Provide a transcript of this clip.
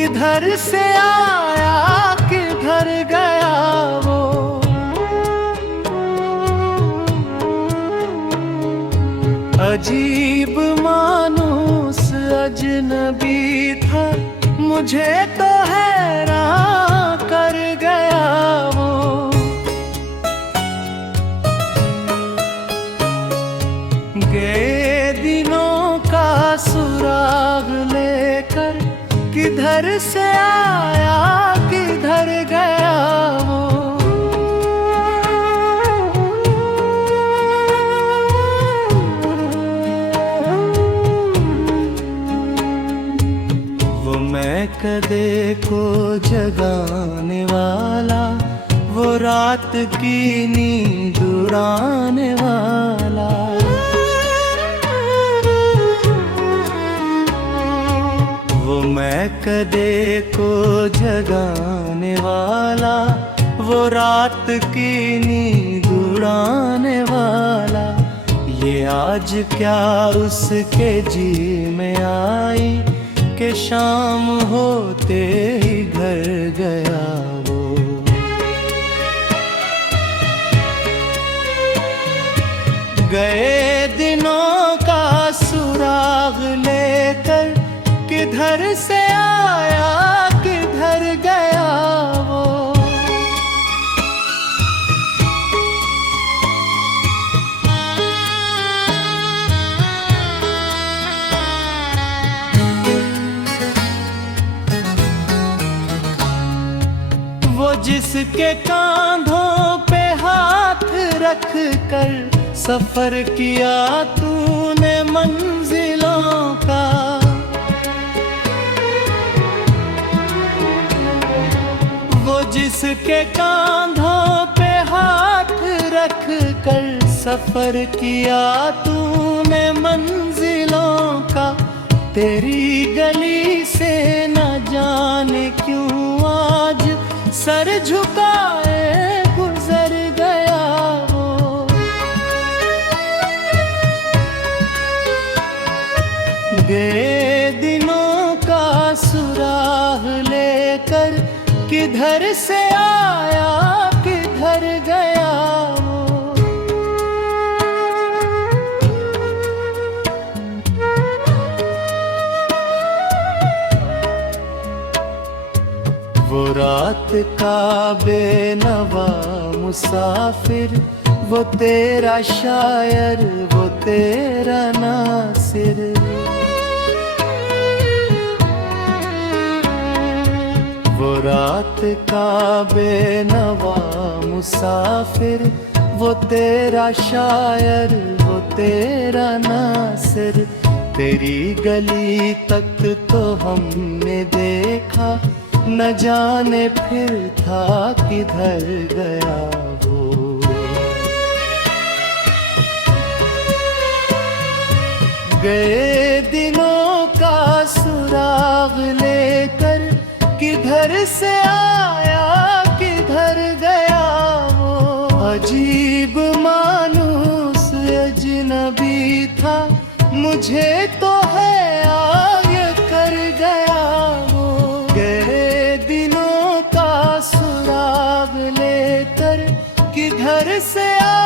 किधर से आया किधर गया वो। अजीब मानूस अजनबी था, मुझे तो हैरान कर गया वो। गए दिनों का सुराग लेकर किधर से आया किधर गया वो। वो मैं कदे को जगाने वाला, वो रात की नींद उड़ाने वाला। वो मैं कदे को जगाने वाला, वो रात की नींद उड़ाने वाला। ये आज क्या उसके जी में आई कि शाम होते ही घर गया वो। गए दिनों का सुराग लेकर किधर से आया किधर गया वो। वो जिसके कांधों पे हाथ रख कर सफर किया तूने मंजिलों का। वो जिसके कांधों पे हाथ रख कर सफर किया तूने मंजिलों का। तेरी गली से न जाने क्यों आज सर झुकाए गुजर गया वो। गए दिनों का सुराग लेकर किधर से आया किधर गया वो। वो रात का बेनवा मुसाफिर, वो तेरा शायर वो तेरा नासिर। वो रात का बेनवा मुसाफिर, वो तेरा शायर वो तेरा नासिर। तेरी गली तक तो हमने देखा, न जाने फिर था किधर गया वो। गए दिनों का सुराग लेकर किधर से आया किधर गया वो। अजीब मानूस अजनबी था, मुझे तो है आगे कर गया वो। गए दिनों का सुराग लेकर किधर से आया